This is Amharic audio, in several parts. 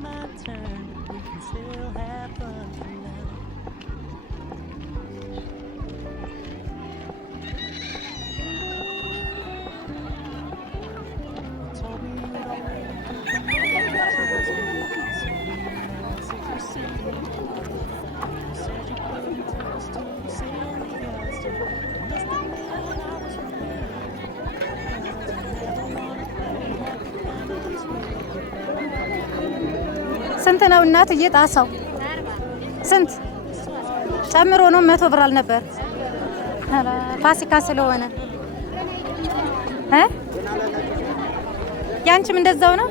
my turn. We can still have fun tonight. You told me you don't trust me. So we announced that you're single. You said you couldn't trust to say only yes to. I must admit I was wrong. ስንት ነው እናት እየጣሰው ስንት ጨምሮ ነው 100 ብር አልነበር ፋሲካ ስለሆነ ያንቺም እንደዛው ነው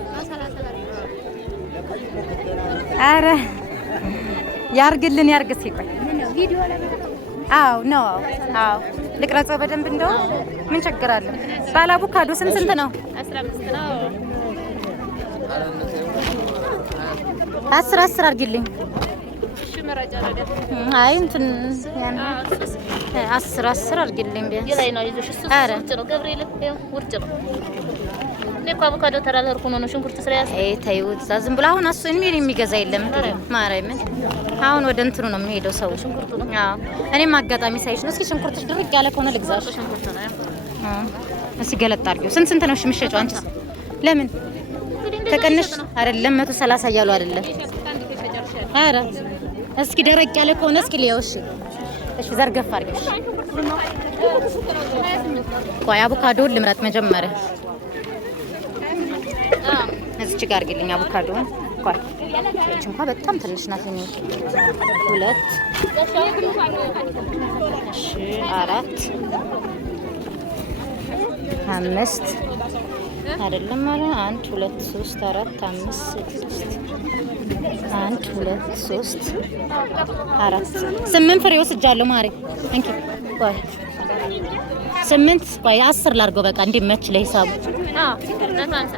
አረ ያርግልን ያርግስ ይቆይ ቪዲዮ አው ነው አው ልቅረጸው በደንብ እንደው ምን ችግር አለ ባለ አቮካዶ ስንት ነው 15 ነው 10 አርግልኝ እሺ መረጃ አይደል አይ እንትን ያን 10 አርግልኝ ቢያንስ ይላይ ነው ይዞሽ እሱ ውርጭ ነው ገብርኤል ይኸው ውርጭ ነው ለኮ አቮካዶ ተራለርኩ ነው ሽንኩርት ስለያዝ አይ ተይው ዝም ብሎ አሁን እሱ የሚገዛ የለም ማርያምን አሁን ወደ እንትኑ ነው የሚሄደው ሰው ሽንኩርቱ ነው አዎ እኔም አጋጣሚ ሳይሽ ነው እስኪ ሽንኩርትሽ ድርቅ ያለ ከሆነ ልግዛሽ ሽንኩርቱ ነው እስኪ ገለጥ አድርጊው ስንት ነው እሺ የምትሸጪው አንቺስ ለምን ተቀንሽ አይደለም 130 እያሉ አይደለም አረ እስኪ ደረቅ ያለ ከሆነ እስኪ ሊያው እሺ ዘርገፍ አድርጊው ቆይ አቮካዶ ልምረጥ መጀመሪያ እዚች ጋር አድርጊልኝ አቮካዶን ቆይ እቺ እንኳን በጣም ትንሽ ናት እኔ 2 እሺ 4 5 አይደለም ማለት 1 2 3 4 5 6 1 2 3 4 8 ፍሬ ወስጃለሁ ማሪ እንኪ ቆይ 8 ቆይ 10 ላድርገው በቃ እንዲመች ለሂሳቡ ለታንሳ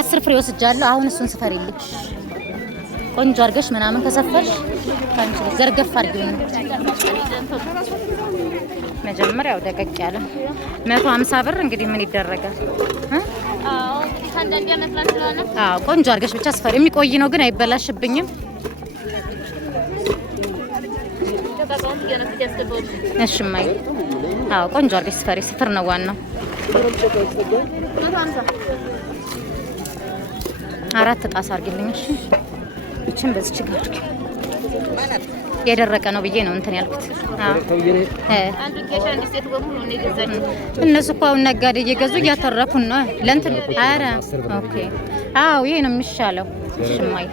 10 ፍሬ ወስጃለሁ አሁን እሱን ስፈሪልኝ ቆንጆ አድርገሽ ምናምን ከሰፈርሽ ካንቺ ዘርገፍ አድርጊው መጀመሪያው ደቀቅ ያለ 150 ብር እንግዲህ ምን ይደረጋል አዎ ታንዳንዴ መስላችኋል አዎ ቆንጆ አድርገሽ ብቻ ስፈሪ የሚቆይ ነው ግን አይበላሽብኝም እሺ ማይ አዎ ቆንጆ አድርገሽ ስፈሪ ስፍር ነው ዋናው 4 ጣሳ አድርጊልኝ እሺ እቺን በዚህ ጋር የደረቀ ነው ብዬ ነው እንትን ያልኩት አንዱ ኬሻ እንዲስቴት በሙሉ ነው የገዛኝ እነሱ እኮ አሁን ነጋዴ እየገዙ እያተረፉን ነው ለእንትን አረ ኦኬ አዎ ይሄ ነው የሚሻለው እሽማይ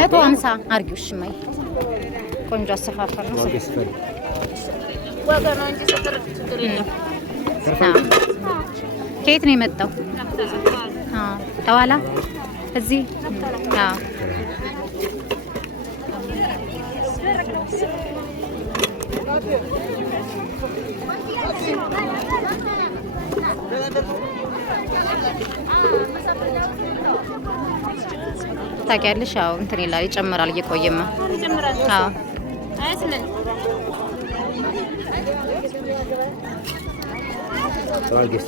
150 አርጊው እሽማይ ቆንጆ አሰፋፈር ነው ዋጋ ነው እንጂ ሰፈር ችግር የለም ከየት ነው የመጣው ጠዋላ እዚህ ታውቂያለሽ አዎ እንትን ይላል ይጨምራል እየቆየማ አዎ አይስምን ታውቂያለሽ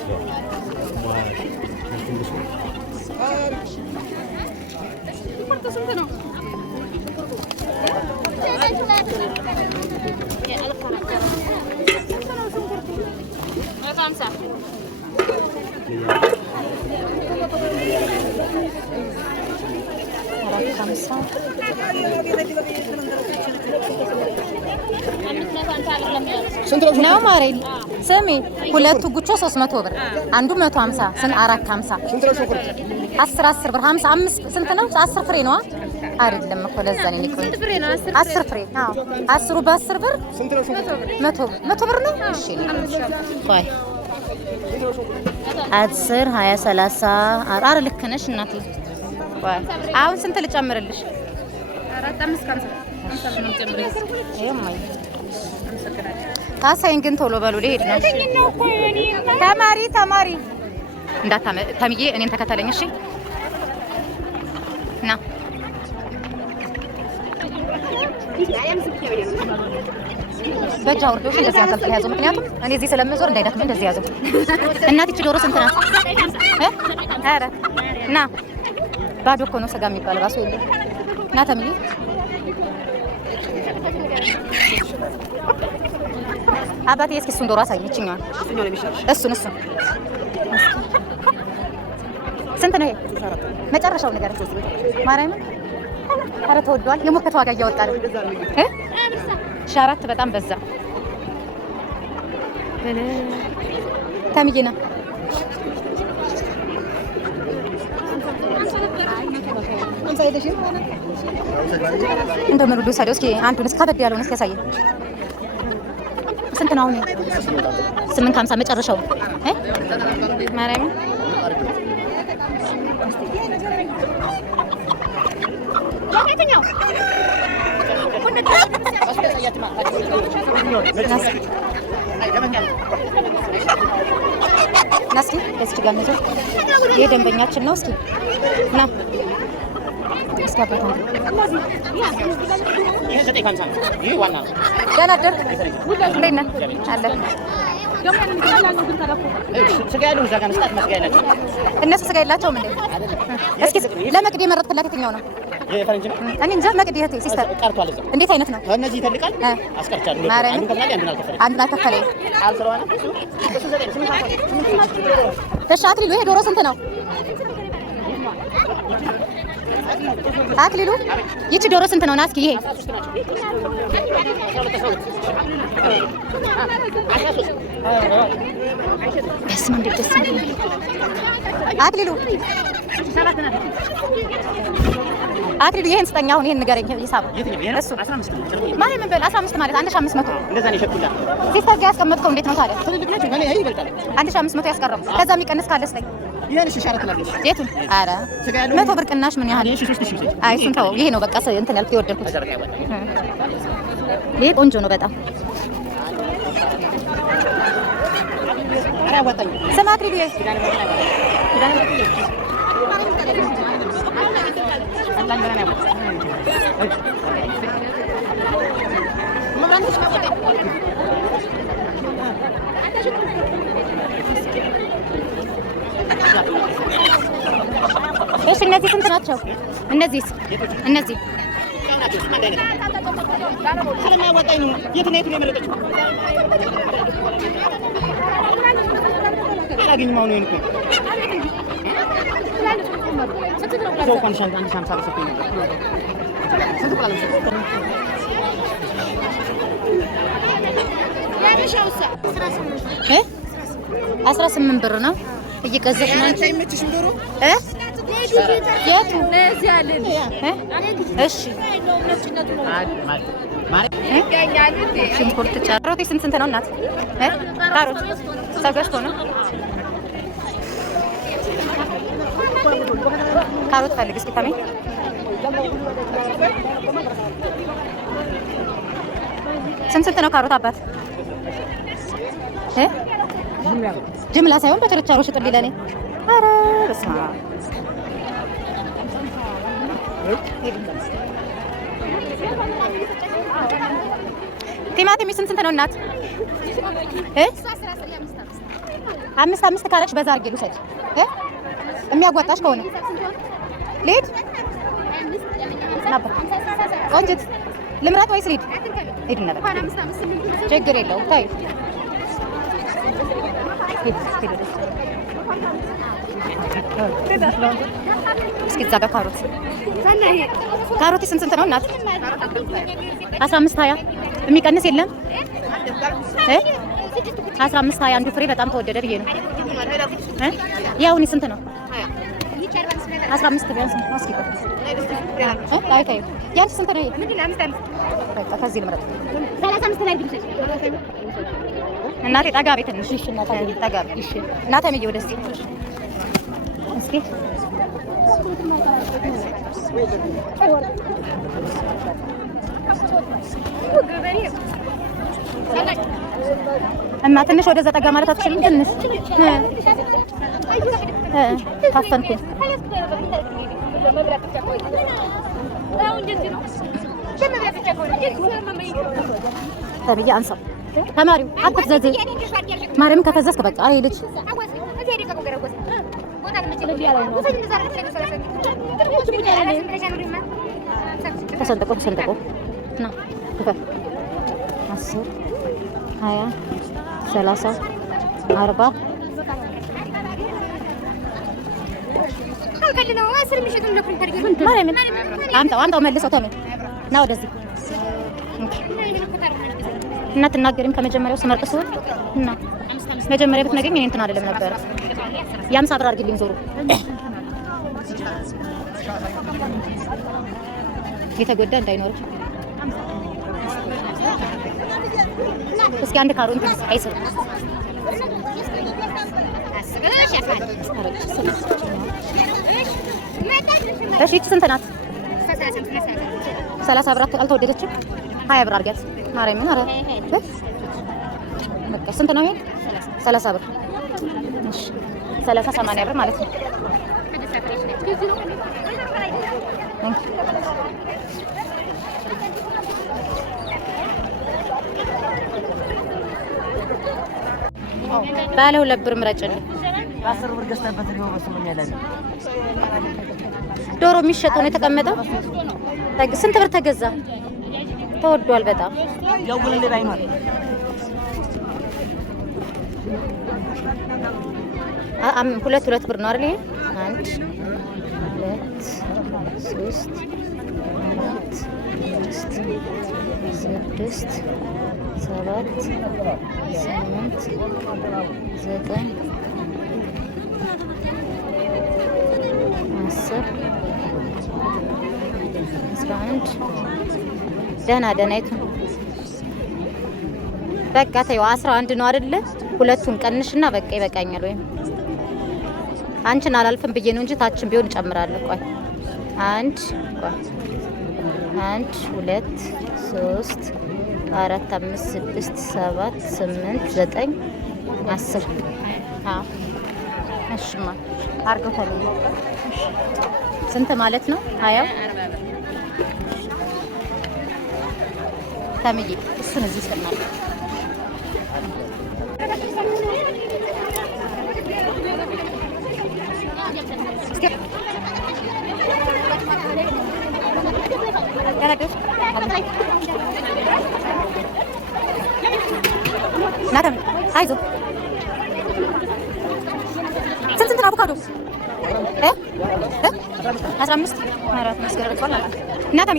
ነው ማሬል ስሚ ሁለቱ ጉቾ 300 ብር አንዱ 150 ስንት 450 10 ብር 55 ስንት ነው 10 ፍሬ ነው አይደለም እኮ ለዛ ነው የሚቆይ 10 ፍሬ አዎ 10 በ10 ብር ስንት ነው 100 ብር ነው እሺ ቆይ 10 20 30 አረ ልክ ነሽ እናቴ ቆይ አሁን ስንት ልጨምርልሽ 4 5 50 ነው ጨምርልሽ ይሄማይ ታሳይን ግን ቶሎ በሉ ልሄድ ነው ተማሪ ተምዬ እኔን ተከተለኝ እሺ ና በእጅ አውርዶሽ እንደዚህ አንጠልጥል ያዘው። ምክንያቱም እኔ እዚህ ስለምዞር እንዳይደክም እንደዚህ ያዘው። እናት ይቺ ዶሮ ስንት ናት? ኧረ ና ባዶ እኮ ነው ስጋ የሚባል ራሱ የለም። ና ተምዬ አባቴ እስኪ እሱን ዶሮ አሳየኝ። ይችኛዋን እሱን ስንት ነው ይሄ? መጨረሻው ነገር ማርያምን። ኧረ ተወዷል። የሞከተ ዋጋ እያወጣ ነው። 4 በጣም በዛ። ተምዬ ና እንደው ምን ልውሰደው? እስኪ አንዱን እስኪ ከበድ ያለውን እስኪ ያሳየኝ። ስንት ነው አሁን? 850 መጨረሻው ማርያምን። እስኪ እዚህ ጋር ነው ይሄ ደንበኛችን ነው። እስኪ ና እስኪ አባታ ደህና አደርክ? እንዴት ነህ? አለ እነሱ ስጋ የላቸውም እንዴ? እስኪ ለመቅዲ የመረጥክላት የትኛው ነው? እኔ እንጃ። መቅዲ እህቴ ሲስተር እንዴት አይነት ነው? እነዚህ ይተልቃል። አስቀርቻለሁ። አንድ አልከፈለኝ። እሺ አክሊሉ ይሄ ዶሮ ስንት ነው? አክሊሉ ይቺ ዶሮ ስንት ነው? ና እስኪ ይሄ ደስ ምን ደስ ምን አክሊሉ አክሊሉ ይሄን ስጠኝ። አሁን ይሄን ንገረኝ ሂሳብ። እሱ 15 ማለት ምን በል 15 ማለት 1500 እንደዛ ነው የሸኩላ ሲስተር ጋር ያስቀመጥከው እንዴት ነው ታዲያ? ትልልቅ ናቸው። ከኔ ይሄ ይበልጣል። 1500 ያስቀረው ከዛ የሚቀንስ ካለ ስጠኝ። ይሄን እሺ ሻረት ላድርግሽ። የቱን? ኧረ 100 ብር ቅናሽ ምን ያህል? አይ እሱን ተው። ይሄ ነው በቃ እንትን ያልኩት የወደድኩት። ይሄ ቆንጆ ነው በጣም። ስማ አክሊሉ እሺ እነዚህ ስንት ናቸው? እነዚህ ስለማያዋጣኝ ነው። የት ነው የመረጠችው? አላገኝም። አሁን ይሄን እኮ 18 ብር ነው። እየቀዘፍ ነው አንቺ አይመችሽም ዶሮ የቱ ለዚህ አለ እሺ ሽንኩርት ጫሮቴ ስንት ነው እናት? ካሮት ሰገሽቶ ነው። ካሮት ፈልግ እስኪ ታሚ ስንት ነው ካሮት አባት? ጅምላ ሳይሆን በችርቻሮ ሽጥልኝ ለኔ። ኧረ በስመ አብ ቲማቲም ስንት ነው እናት? 5 ካለች በዛ አድርጌ ልውሰድ የሚያጓጣሽ ከሆነ ልሂድ። ቆንጅት ልምራት ወይስ ልሂድ? ሂድ እና በቃ ችግር የለውም ተይው። እስኪ እዛ ጋር ካሮት ስንት ነው እናት? 15 20 የሚቀንስ የለም? 15 20 አንዱ ፍሬ በጣም ተወደደ ብዬ ነው። ያው እኔ ስንት ነው? 15 ቢያንስ ነው። እስኪ አይ ተይው። ያንቺ ስንት ነው? በቃ ከዚህ ልምረጥ። 35 ላይ ድምጽ እናቴ ጠጋ ቤት ትንሽ እሺ። እናቴ ጠጋ ቤት እሺ። እናቴ ምዬ ወደዚህ እስኪ እና ትንሽ ወደዛ ጠጋ ማለት አትችልም? ትንሽ ታፈንኩኝ። ተብዬ አንሳው ተማሪው አትፍዘዝ። ማርያም ከፈዘዝክ በቃ አይ ልጅ ተሰንጠቆ ና ክፈል 10 20 30 40 አምጣው መልሰው ተምን ና ወደዚህ እና ትናገሪም ከመጀመሪያው ስመርጥ ሲሆን እና መጀመሪያ ብትነግሪኝ እኔ እንትን አይደለም ነበር። ያም ሳብራ አድርጊልኝ ዞሮ የተጎዳ እንዳይኖር እስኪ አንድ ካሮን አይስር እሺ እቺ ስንት ናት? 30 ብር አልተወደደችም? 20 ብር አድርጊያት ማርያምን። ኧረ በቃ ስንት ነው ይሄ? 30 ብር። እሺ 30 80 ብር ማለት ነው። ባለ 2 ብር ምረጭልኝ። 10 ብር ገዝተበት ነው ወስመም ያላለ ዶሮ የሚሸጠው ነው የተቀመጠው። ስንት ብር ተገዛ? ተወዷል በጣም ያው ጉልሌ ባይኖር ሁለት ብር ነው አይደል? 1 2 3 4 5 6 7 8 9 10 11 ደህና ይቱ በቃ ተይው 11 ነው አይደለ? ሁለቱን ቀንሽና በቃ ይበቃኛል። ወይም አንቺን አላልፍም ብዬ ነው እንጂ ታችን ቢሆን እጨምራለሁ። ቆይ 1 2 3 4 5 6 7 8 9 10 እሺማ አርገው ተለኝ። ስንት ማለት ነው? 20 ታምዬ እሱን እዚህ ይሰማል። ናታም አይዞህ ስንት ነው አቮካዶ? 15 አራት መስገረጫው አለ ናታም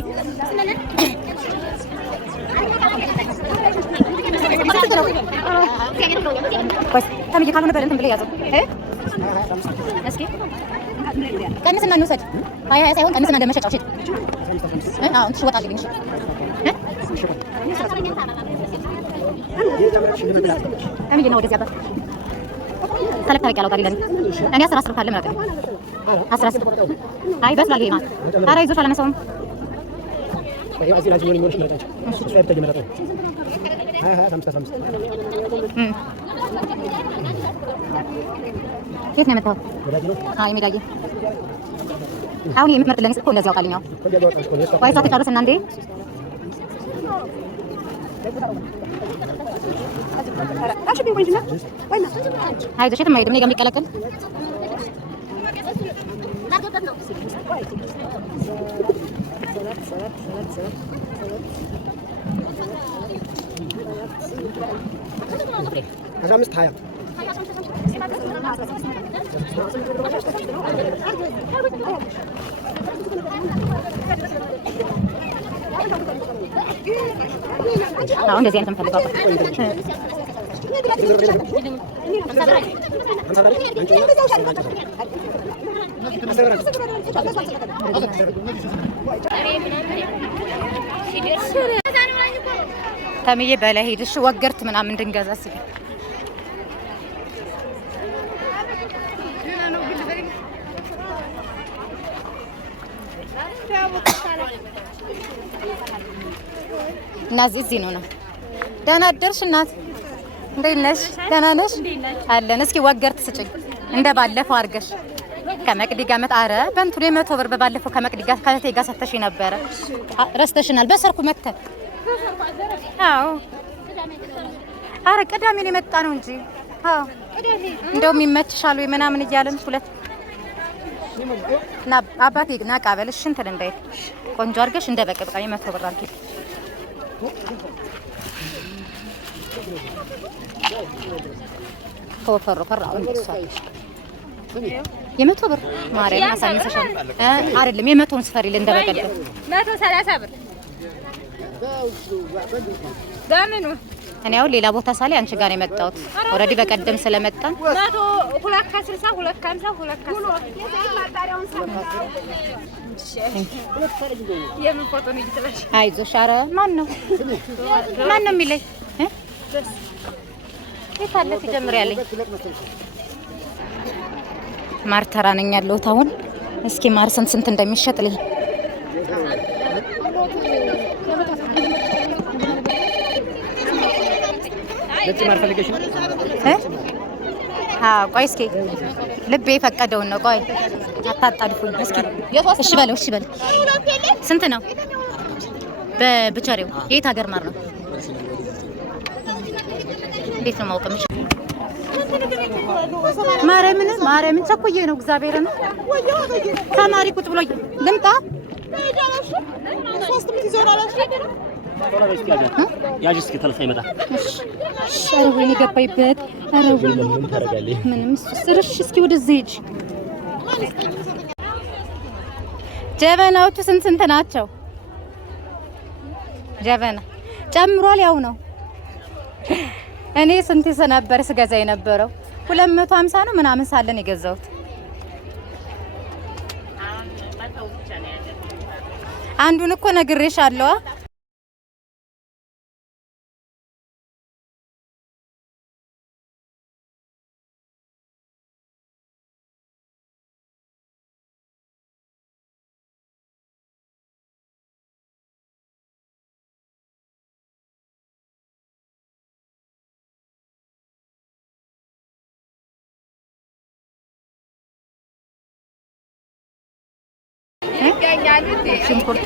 ታምዬ ካልሆነ በል እንትን ብለህ ያዘው። እስኪ ቀንስና እንውሰድ። 20 ሳይሆን ቀንስና እንደመሸጫው ሽጥ። አዎ እንትን ወጣልኝ። እሺ ታምዬ ነው ወደዚያ በል ተለቅ ተለቅ ያለው ጋር ይለኝ። እኔ 10 ካለ ማለት ነው 10 አይ በስላል ይሄ ማለት ኧረ ይዞሽ አላነሳውም። የት ነው የመጣው? አይ ሜዳዬ አሁን የምትመርጥልኝ እኮ እንደዚህ ያውቃልኝ። ወይ እሷ ትጨርስና እንዴ አይዞሽ የትም አይሄድም። እኔ ጋር የሚቀላቀል አሁን እንደዚህ አይነት እንፈልጋው ታምዬ በላይ ሄድሽ ወገርት ምናምን እንድንገዛ ሲል እና እዚህ ነው። ደህና አደርሽ እናት፣ እንዴት ነሽ? ደህና ነሽ? አለን። እስኪ ወገርት ስጭኝ እንደ ባለፈው አድርገሽ ከመቅዲ ጋር መጣረ በእንቱ 100 ብር በባለፈው ከመቅዲ ጋር ከእህቴ ጋር ሰተሽ ነበረ። ረስተሽናል። በሰርኩ መተን አዎ አረ ቅዳሜ ነው የመጣ ነው እንጂ አዎ እንደውም ይመችሻል ወይ ምናምን እያለን ሁለት ና አባቴ ና ቃበልሽ እንትን እንዳይል ቆንጆ አድርገሽ እንደ በቃ 100 ብር አድርጊ። ተወፈሩ ፈራው እንደሷለሽ 100 ብር ማርያም አሳንሰሻል አይደለም 100ን ስፈሪል እንደ በቀደም 130 ብር ዳምኑ እኔ አሁን ሌላ ቦታ ሳለ አንቺ ጋር ነው የመጣሁት። ኦሬዲ በቀደም ስለመጣን 260 የምን ፎቶ ነው ይተላሽ? አይዞሽ። ኧረ ማን ነው የሚለኝ የት አለ ትጀምሪያለሽ? ማር ተራ ነኝ ያለሁት አሁን። እስኪ ማር ስንት እንደሚሸጥልኝ ቆይ እስኪ ልቤ የፈቀደውን ነው። ቆይ አታጣድፉኝ እስኪ። እሺ በለው ስንት ነው በብቸሬው? የት ሀገር ማር ነው? እንዴት ነው ማውቀም? ማርያምን ቸኩዬ ነው እግዚአብሔርን። ተማሪ ቁጭ ብሎ ልምጣ ያጅ እስኪ ተለፋ ይመጣ ኧረ ወይኔ ገባይበት። ኧረ ወይኔ ምንም ስርሽ እስኪ ወደዚህ ሂጅ። ጀበናዎቹ ስንት ናቸው? ጀበና ጨምሯል። ያው ነው። እኔ ስንት ነበር ስገዛ የነበረው? 250 ነው ምናምን ሳለን የገዛሁት። አንዱን እኮ ነግሬሻለሁ። ሽንኩርት